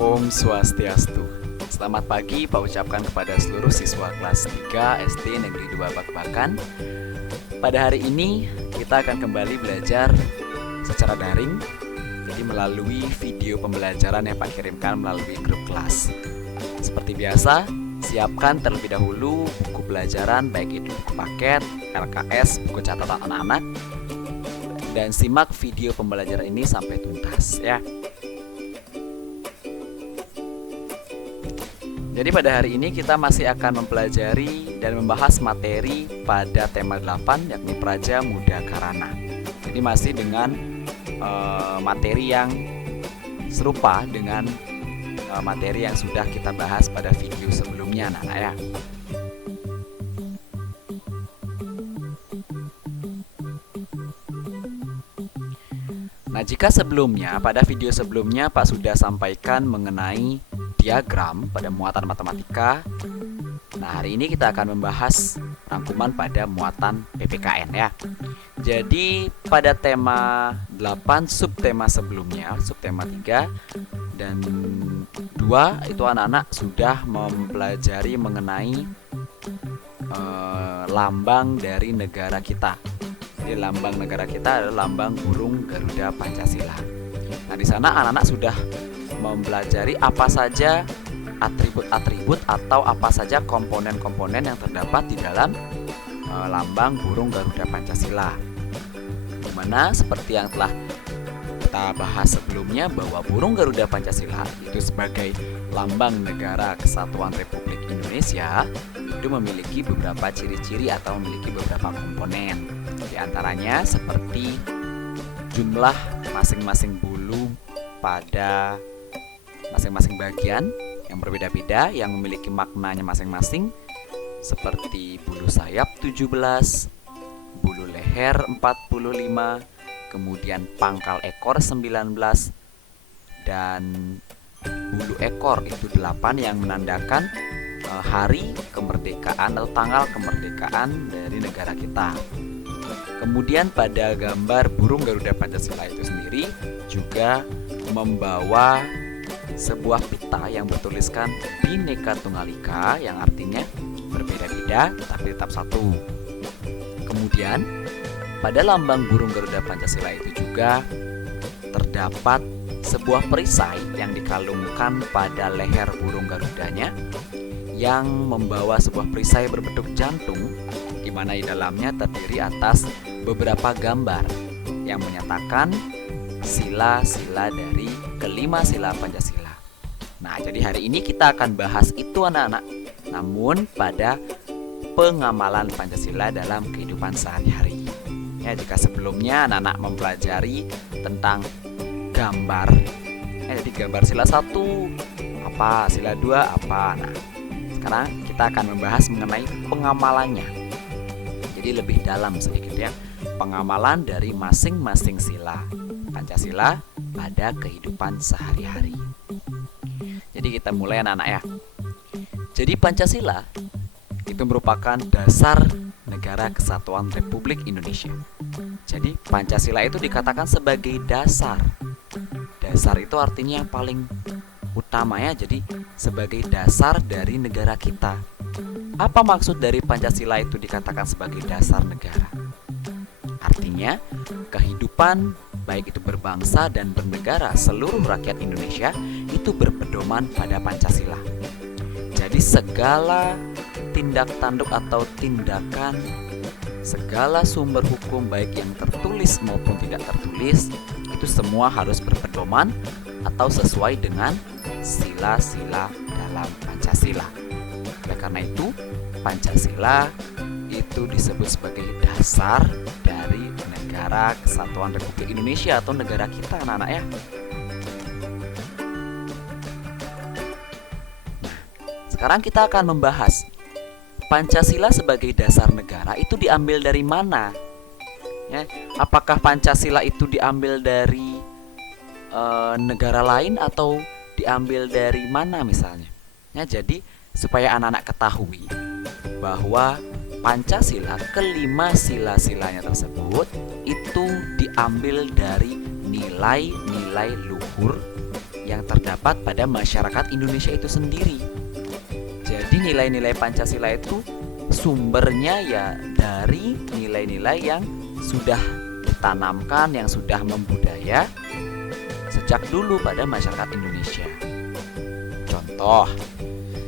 Om Swastiastu. Selamat pagi Pak ucapkan kepada seluruh siswa kelas 3 SD Negeri 2 Bakbakan. Pada hari ini kita akan kembali belajar secara daring, jadi melalui video pembelajaran yang Pak kirimkan melalui grup kelas. Seperti biasa, siapkan terlebih dahulu buku pelajaran, baik itu buku paket, LKS, buku catatan anak-anak, dan simak video pembelajaran ini sampai tuntas ya. Jadi pada hari ini kita masih akan mempelajari dan membahas materi pada tema 8, yakni Praja Muda Karana. Jadi masih dengan materi yang serupa dengan materi yang sudah kita bahas pada video sebelumnya, anak-anak ya. Nah, jika sebelumnya, pada video sebelumnya Pak sudah sampaikan mengenai diagram pada muatan matematika. Nah, hari ini kita akan membahas rangkuman pada muatan PPKN ya. Jadi pada tema 8 subtema sebelumnya, subtema 3 dan 2 itu anak-anak sudah mempelajari mengenai lambang dari negara kita. Jadi lambang negara kita adalah lambang burung Garuda Pancasila. Nah, di sana anak-anak sudah mempelajari apa saja atribut-atribut atau apa saja komponen-komponen yang terdapat di dalam lambang burung Garuda Pancasila. Dimana seperti yang telah kita bahas sebelumnya bahwa burung Garuda Pancasila itu sebagai lambang negara kesatuan Republik Indonesia itu memiliki beberapa ciri-ciri atau memiliki beberapa komponen. Di antaranya seperti jumlah masing-masing bulu pada masing-masing bagian yang berbeda-beda yang memiliki maknanya masing-masing, seperti bulu sayap 17, bulu leher 45, kemudian pangkal ekor 19, dan bulu ekor itu 8 yang menandakan hari kemerdekaan atau tanggal kemerdekaan dari negara kita. Kemudian pada gambar burung Garuda Pancasila itu sendiri juga membawa sebuah pita yang bertuliskan Bhinneka Tunggal Ika, yang artinya berbeda-beda tapi tetap satu. Kemudian pada lambang burung Garuda Pancasila itu juga terdapat sebuah perisai yang dikalungkan pada leher burung Garudanya yang membawa sebuah perisai berbentuk jantung, di mana di dalamnya terdiri atas beberapa gambar yang menyatakan sila-sila dari kelima sila Pancasila. Nah, jadi hari ini kita akan bahas itu anak-anak, namun pada pengamalan Pancasila dalam kehidupan sehari-hari. Ya, jika sebelumnya anak-anak mempelajari tentang gambar, jadi gambar sila 1 apa, sila 2 apa. Nah, sekarang kita akan membahas mengenai pengamalannya. Jadi lebih dalam sedikit ya, pengamalan dari masing-masing sila Pancasila pada kehidupan sehari-hari. Jadi kita mulai anak-anak ya. Jadi Pancasila itu merupakan dasar negara kesatuan Republik Indonesia. Jadi Pancasila itu dikatakan sebagai dasar. Dasar itu artinya yang paling utama ya. Jadi sebagai dasar dari negara kita. Apa maksud dari Pancasila itu dikatakan sebagai dasar negara? Artinya kehidupan baik itu berbangsa dan bernegara seluruh rakyat Indonesia itu berpedoman pada Pancasila. Jadi segala tindak tanduk atau tindakan, segala sumber hukum baik yang tertulis maupun tidak tertulis itu semua harus berpedoman atau sesuai dengan sila-sila dalam Pancasila. Oleh karena itu Pancasila itu disebut sebagai dasar dari negara kesatuan Republik Indonesia atau negara kita anak-anak ya. Sekarang kita akan membahas Pancasila sebagai dasar negara itu diambil dari mana? Ya, apakah Pancasila itu diambil dari negara lain atau diambil dari mana misalnya? Ya, jadi supaya anak-anak ketahui bahwa Pancasila kelima sila-silanya tersebut itu diambil dari nilai-nilai luhur yang terdapat pada masyarakat Indonesia itu sendiri. Jadi nilai-nilai Pancasila itu sumbernya ya dari nilai-nilai yang sudah ditanamkan, yang sudah membudaya sejak dulu pada masyarakat Indonesia. Contoh,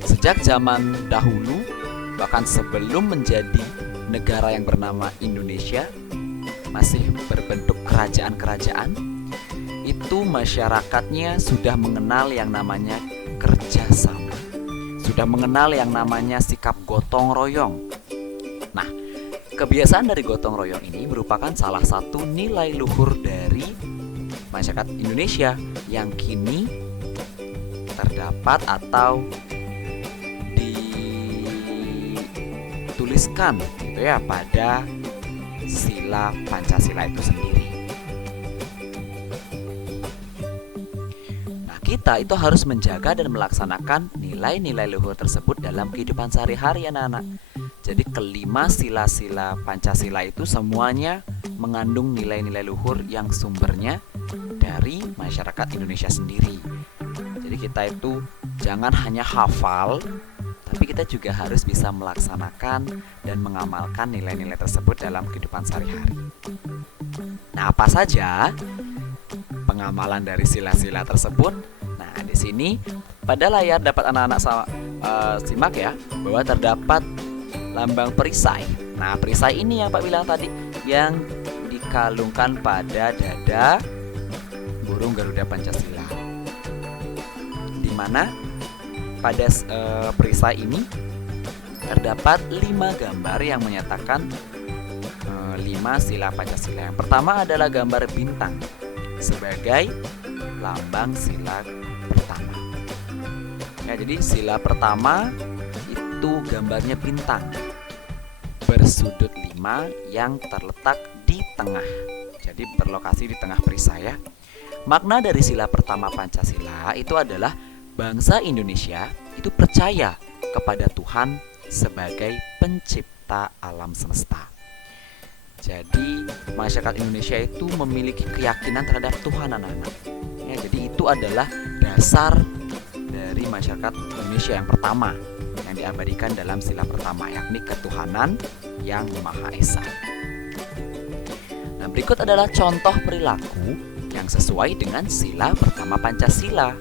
sejak zaman dahulu, bahkan sebelum menjadi negara yang bernama Indonesia, masih berbentuk kerajaan-kerajaan, itu masyarakatnya sudah mengenal yang namanya kerjasama, sudah mengenal yang namanya sikap gotong royong. Nah, kebiasaan dari gotong royong ini merupakan salah satu nilai luhur dari masyarakat Indonesia yang kini terdapat atau dituliskan gitu ya pada sila Pancasila itu sendiri. Nah, kita itu harus menjaga dan melaksanakan nilai-nilai luhur tersebut dalam kehidupan sehari-hari, anak-anak. Jadi kelima sila-sila Pancasila itu semuanya mengandung nilai-nilai luhur yang sumbernya dari masyarakat Indonesia sendiri. Jadi kita itu jangan hanya hafal, tapi kita juga harus bisa melaksanakan dan mengamalkan nilai-nilai tersebut dalam kehidupan sehari-hari. Nah, apa saja pengamalan dari sila-sila tersebut? Nah, di sini pada layar dapat anak-anak simak ya, bahwa terdapat lambang perisai. Nah, perisai ini yang Pak bilang tadi, yang dikalungkan pada dada burung Garuda Pancasila, di mana pada perisai ini terdapat 5 gambar yang menyatakan 5 sila Pancasila. Yang pertama adalah gambar bintang sebagai lambang sila pertama. Ya, jadi sila pertama itu gambarnya bintang bersudut 5 yang terletak di tengah. Jadi berlokasi di tengah perisai ya. Makna dari sila pertama Pancasila itu adalah bangsa Indonesia itu percaya kepada Tuhan sebagai pencipta alam semesta. Jadi masyarakat Indonesia itu memiliki keyakinan terhadap Tuhan, anak-anak. Ya, jadi itu adalah dasar dari masyarakat Indonesia yang pertama yang diabadikan dalam sila pertama, yakni ketuhanan yang Maha Esa. Nah, berikut adalah contoh perilaku yang sesuai dengan sila pertama Pancasila.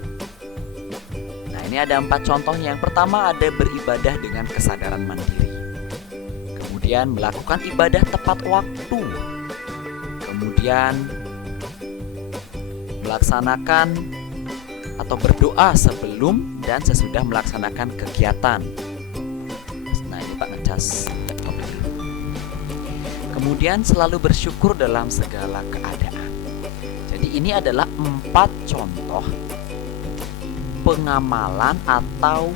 Nah, ini ada 4 contohnya. Yang pertama ada beribadah dengan kesadaran mandiri. Kemudian melakukan ibadah tepat waktu. Kemudian melaksanakan atau berdoa sebelum dan sesudah melaksanakan kegiatan. Nah, ini Pak ngecas laptop dulu. Kemudian selalu bersyukur dalam segala keadaan. Jadi ini adalah 4 contoh pengamalan atau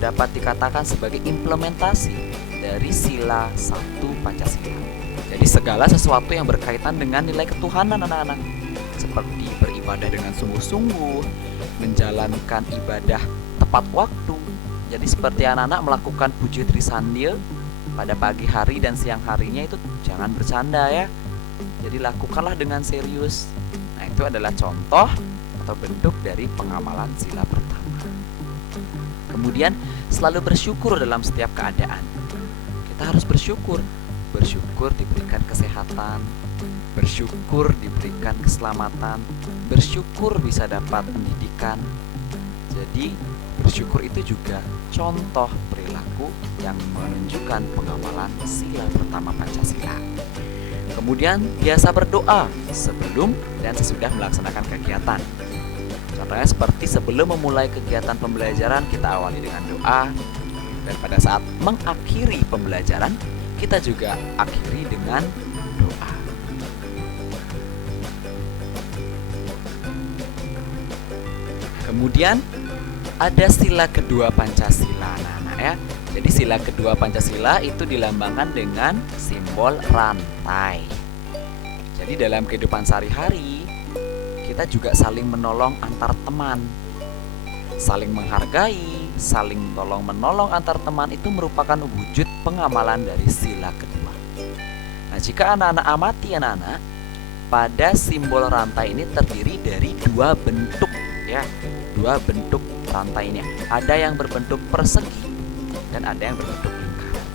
dapat dikatakan sebagai implementasi dari sila 1 Pancasila. Jadi segala sesuatu yang berkaitan dengan nilai ketuhanan, anak-anak, seperti beribadah dengan sungguh-sungguh, menjalankan ibadah tepat waktu. Jadi seperti anak-anak melakukan puji trisandil pada pagi hari dan siang harinya itu jangan bercanda ya. Jadi lakukanlah dengan serius. Nah, itu adalah contoh atau bentuk dari pengamalan sila pertama. Kemudian selalu bersyukur dalam setiap keadaan. Kita harus bersyukur. Bersyukur diberikan kesehatan, bersyukur diberikan keselamatan, bersyukur bisa dapat pendidikan. Jadi bersyukur itu juga contoh perilaku yang menunjukkan pengamalan sila pertama Pancasila. Kemudian biasa berdoa sebelum dan sesudah melaksanakan kegiatan. Contohnya seperti sebelum memulai kegiatan pembelajaran kita awali dengan doa, dan pada saat mengakhiri pembelajaran kita juga akhiri dengan doa. Kemudian ada sila kedua Pancasila, anak-anak ya. Jadi sila kedua Pancasila itu dilambangkan dengan simbol rantai. Jadi dalam kehidupan sehari-hari kita juga saling menolong antar teman, saling menghargai, saling tolong-menolong antar teman itu merupakan wujud pengamalan dari sila kedua. Nah, jika anak-anak amati anak-anak, pada simbol rantai ini terdiri dari dua bentuk ya. Dua bentuk rantainya. Ada yang berbentuk persegi dan ada yang berbentuk lingkaran.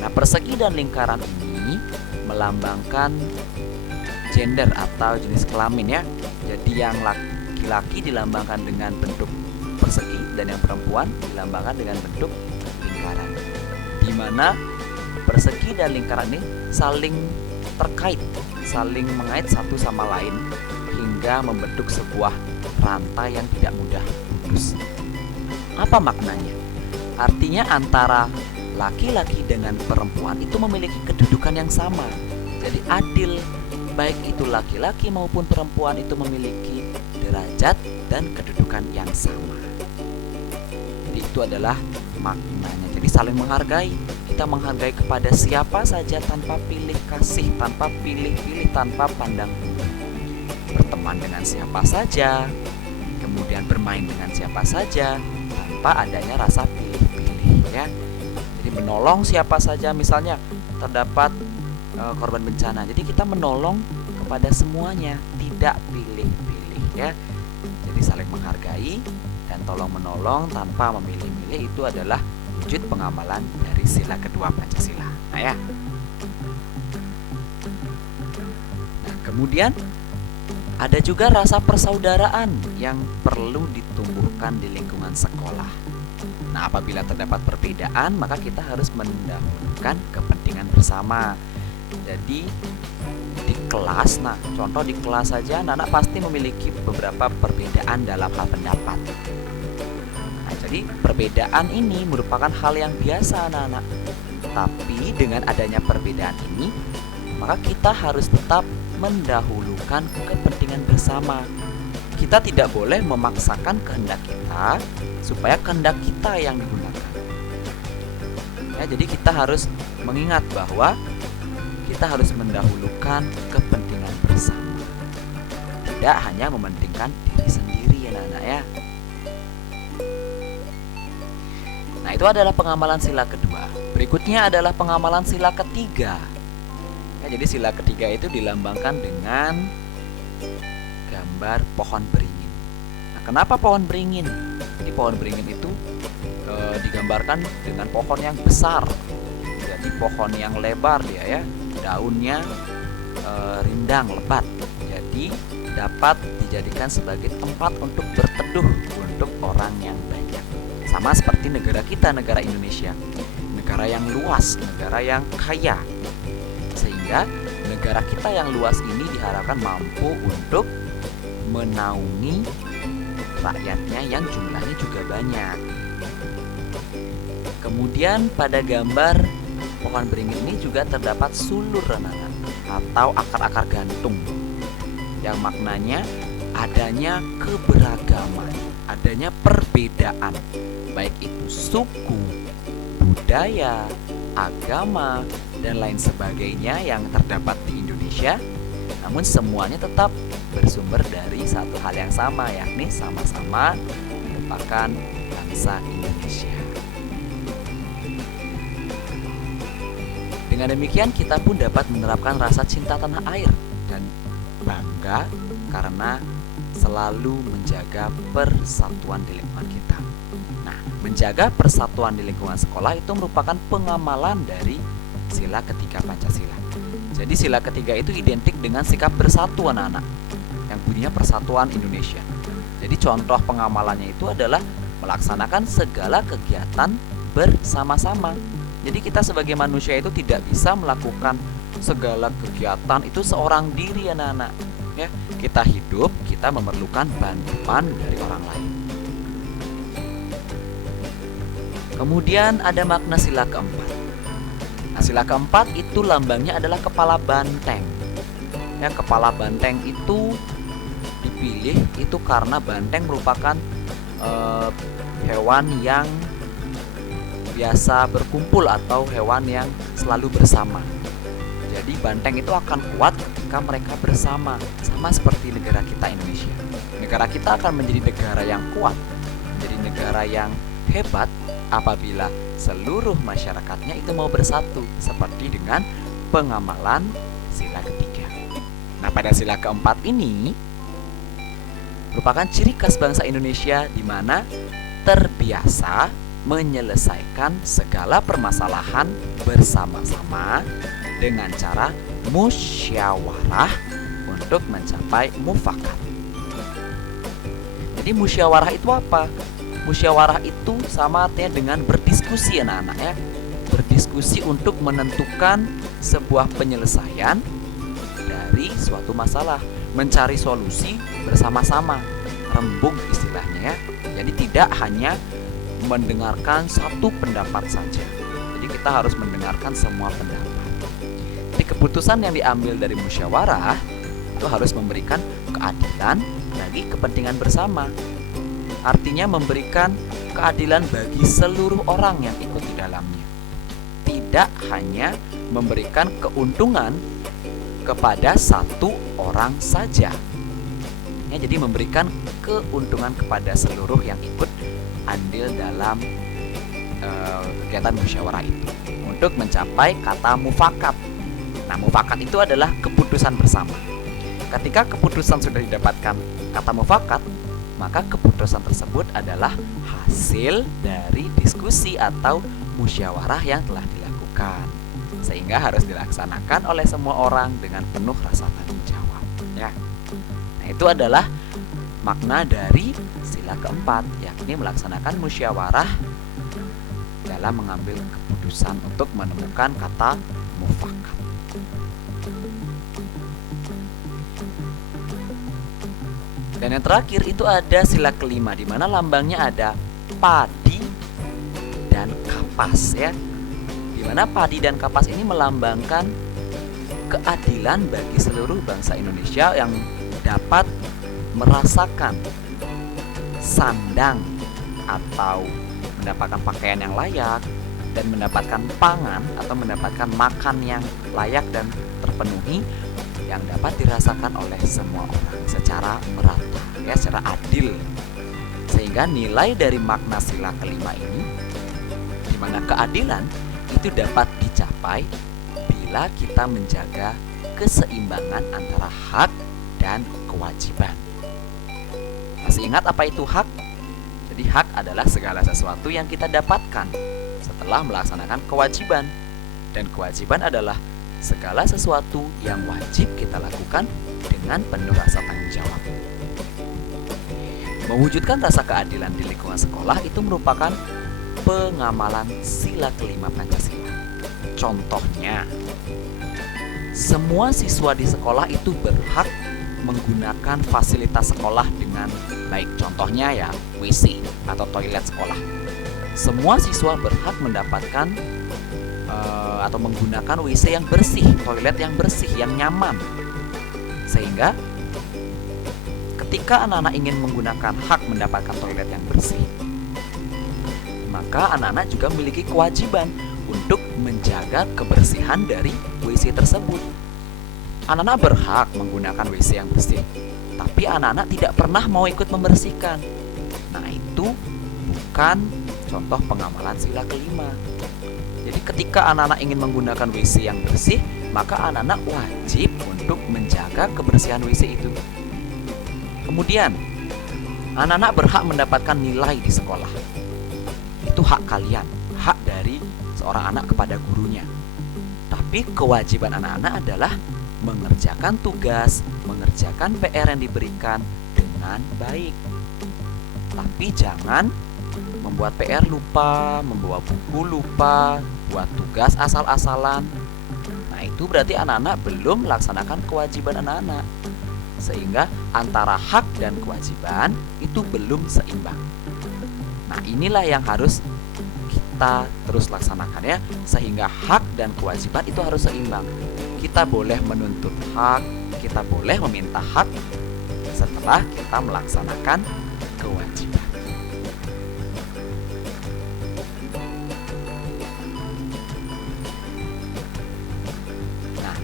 Nah, persegi dan lingkaran ini melambangkan gender atau jenis kelamin ya. Jadi yang laki-laki dilambangkan dengan bentuk persegi dan yang perempuan dilambangkan dengan bentuk lingkaran. Di mana persegi dan lingkaran ini saling terkait, saling mengait satu sama lain hingga membentuk sebuah rantai yang tidak mudah putus. Apa maknanya? Artinya antara laki-laki dengan perempuan itu memiliki kedudukan yang sama. Jadi adil, baik itu laki-laki maupun perempuan itu memiliki derajat dan kedudukan yang sama. Jadi itu adalah maknanya. Jadi saling menghargai. Kita menghargai kepada siapa saja tanpa pilih kasih, tanpa pilih-pilih, tanpa pandang bulu. Berteman dengan siapa saja, kemudian bermain dengan siapa saja tanpa adanya rasa pilih-pilih ya. Jadi menolong siapa saja, misalnya terdapat korban bencana. Jadi kita menolong kepada semuanya, tidak pilih-pilih ya. Jadi saling menghargai dan tolong menolong tanpa memilih-milih itu adalah wujud pengamalan dari sila kedua Pancasila. Nah ya. Nah, kemudian ada juga rasa persaudaraan yang perlu ditumbuhkan di lingkungan sekolah. Nah, apabila terdapat perbedaan, maka kita harus mendahulukan kepentingan bersama. Jadi di kelas, nah contoh di kelas saja anak-anak pasti memiliki beberapa perbedaan dalam hal pendapat. Nah, jadi perbedaan ini merupakan hal yang biasa anak-anak. Tapi dengan adanya perbedaan ini, maka kita harus tetap mendahulukan kepentingan bersama. Kita tidak boleh memaksakan kehendak kita supaya kehendak kita yang digunakan. Ya, jadi kita harus mengingat bahwa kita harus mendahulukan kepentingan bersama. Tidak hanya mementingkan diri sendiri ya anak-anak ya. Nah, itu adalah pengamalan sila kedua. Berikutnya adalah pengamalan sila ketiga. Ya, jadi sila ketiga itu dilambangkan dengan gambar pohon beringin. Nah, kenapa pohon beringin? Jadi pohon beringin itu digambarkan dengan pohon yang besar. Jadi pohon yang lebar dia ya. Daunnya rindang, lebat. Jadi dapat dijadikan sebagai tempat untuk berteduh untuk orang yang banyak. Sama seperti negara kita, negara Indonesia. Negara yang luas, negara yang kaya. Sehingga negara kita yang luas ini diharapkan mampu untuk menaungi rakyatnya yang jumlahnya juga banyak. Kemudian pada gambar pohon beringin ini juga terdapat sulur anak-anak atau akar-akar gantung yang maknanya adanya keberagaman, adanya perbedaan, baik itu suku, budaya, agama, dan lain sebagainya yang terdapat di Indonesia, namun semuanya tetap bersumber dari satu hal yang sama, yakni sama-sama merupakan bangsa Indonesia. Dengan demikian kita pun dapat menerapkan rasa cinta tanah air dan bangga karena selalu menjaga persatuan di lingkungan kita. Nah, menjaga persatuan di lingkungan sekolah itu merupakan pengamalan dari sila ketiga Pancasila. Jadi sila ketiga itu identik dengan sikap bersatu anak-anak yang bunyinya persatuan Indonesia. Jadi contoh pengamalannya itu adalah melaksanakan segala kegiatan bersama-sama. Jadi kita sebagai manusia itu tidak bisa melakukan segala kegiatan itu seorang diri anak-anak. Ya, kita hidup, kita memerlukan bantuan dari orang lain. Kemudian ada makna sila keempat. Nah, sila keempat itu lambangnya adalah kepala banteng. Ya, kepala banteng itu dipilih itu karena banteng merupakan hewan yang biasa berkumpul atau hewan yang selalu bersama. Jadi banteng itu akan kuat ketika mereka bersama, sama seperti negara kita Indonesia. Negara kita akan menjadi negara yang kuat, menjadi negara yang hebat apabila seluruh masyarakatnya itu mau bersatu, seperti dengan pengamalan sila ketiga. Nah, pada sila keempat ini merupakan ciri khas bangsa Indonesia di mana terbiasa menyelesaikan segala permasalahan bersama-sama dengan cara musyawarah untuk mencapai mufakat. Jadi musyawarah itu apa? Musyawarah itu sama artinya dengan berdiskusi anak-anak ya. Berdiskusi untuk menentukan sebuah penyelesaian dari suatu masalah, mencari solusi bersama-sama, rembuk istilahnya ya. Jadi tidak hanya mendengarkan satu pendapat saja. Jadi kita harus mendengarkan semua pendapat. Jadi keputusan yang diambil dari musyawarah itu harus memberikan keadilan bagi kepentingan bersama. Artinya memberikan keadilan bagi seluruh orang yang ikut di dalamnya. Tidak hanya memberikan keuntungan kepada satu orang saja. Ya, jadi memberikan keuntungan kepada seluruh yang ikut andil dalam kegiatan musyawarah itu untuk mencapai kata mufakat. Nah, mufakat itu adalah keputusan bersama. Ketika keputusan sudah didapatkan kata mufakat, maka keputusan tersebut adalah hasil dari diskusi atau musyawarah yang telah dilakukan, sehingga harus dilaksanakan oleh semua orang dengan penuh rasa tanggung jawab ya. Nah, itu adalah makna dari sila keempat, yakni melaksanakan musyawarah dalam mengambil keputusan untuk menemukan kata mufakat. Dan yang terakhir itu ada sila kelima, di mana lambangnya ada padi dan kapas ya. Di mana padi dan kapas ini melambangkan keadilan bagi seluruh bangsa Indonesia yang dapat merasakan sandang atau mendapatkan pakaian yang layak dan mendapatkan pangan atau mendapatkan makan yang layak dan terpenuhi yang dapat dirasakan oleh semua orang secara merata ya, secara adil. Sehingga nilai dari makna sila kelima ini, di mana keadilan itu dapat dicapai bila kita menjaga keseimbangan antara hak dan kewajiban. Masih ingat apa itu hak? Jadi hak adalah segala sesuatu yang kita dapatkan setelah melaksanakan kewajiban. Dan kewajiban adalah segala sesuatu yang wajib kita lakukan dengan penuh rasa tanggung jawab. Mewujudkan rasa keadilan di lingkungan sekolah itu merupakan pengamalan sila kelima Pancasila. Contohnya, semua siswa di sekolah itu berhak menggunakan fasilitas sekolah dengan baik. Contohnya ya WC atau toilet sekolah. Semua siswa berhak mendapatkan atau menggunakan WC yang bersih, toilet yang bersih, yang nyaman. Sehingga ketika anak-anak ingin menggunakan hak mendapatkan toilet yang bersih, maka anak-anak juga memiliki kewajiban untuk menjaga kebersihan dari WC tersebut. Anak-anak berhak menggunakan WC yang bersih, tapi anak-anak tidak pernah mau ikut membersihkan. Nah, itu bukan contoh pengamalan sila kelima. Jadi ketika anak-anak ingin menggunakan WC yang bersih, maka anak-anak wajib untuk menjaga kebersihan WC itu. Kemudian, anak-anak berhak mendapatkan nilai di sekolah. Itu hak kalian, hak dari seorang anak kepada gurunya. Tapi kewajiban anak-anak adalah mengerjakan tugas, mengerjakan PR yang diberikan dengan baik. Tapi jangan membuat PR lupa, membawa buku lupa, buat tugas asal-asalan. Nah, itu berarti anak-anak belum melaksanakan kewajiban anak-anak. Sehingga antara hak dan kewajiban itu belum seimbang. Nah, inilah yang harus kita terus laksanakan ya, sehingga hak dan kewajiban itu harus seimbang. Kita boleh menuntut hak, kita boleh meminta hak setelah kita melaksanakan kewajiban. Nah,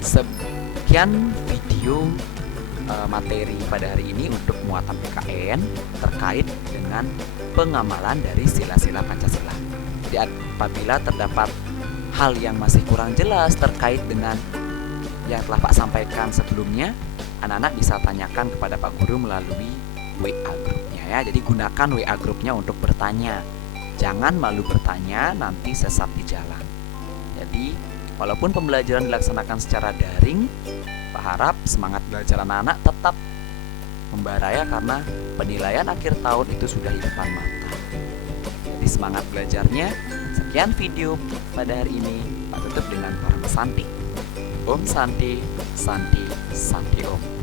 sekian video materi pada hari ini untuk muatan PKN terkait dengan pengamalan dari sila-sila Pancasila. Jadi apabila terdapat hal yang masih kurang jelas terkait dengan yang telah Pak sampaikan sebelumnya, anak-anak bisa tanyakan kepada Pak Guru melalui WA grupnya ya. Jadi gunakan WA grupnya untuk bertanya. Jangan malu bertanya, nanti sesat di jalan. Jadi, walaupun pembelajaran dilaksanakan secara daring, Pak harap semangat belajar anak-anak tetap membara ya, karena penilaian akhir tahun itu sudah di depan mata. Jadi semangat belajarnya. Sekian video pada hari ini. Pak tutup dengan Parama Santi. Om Santi, Santi, Santi Om.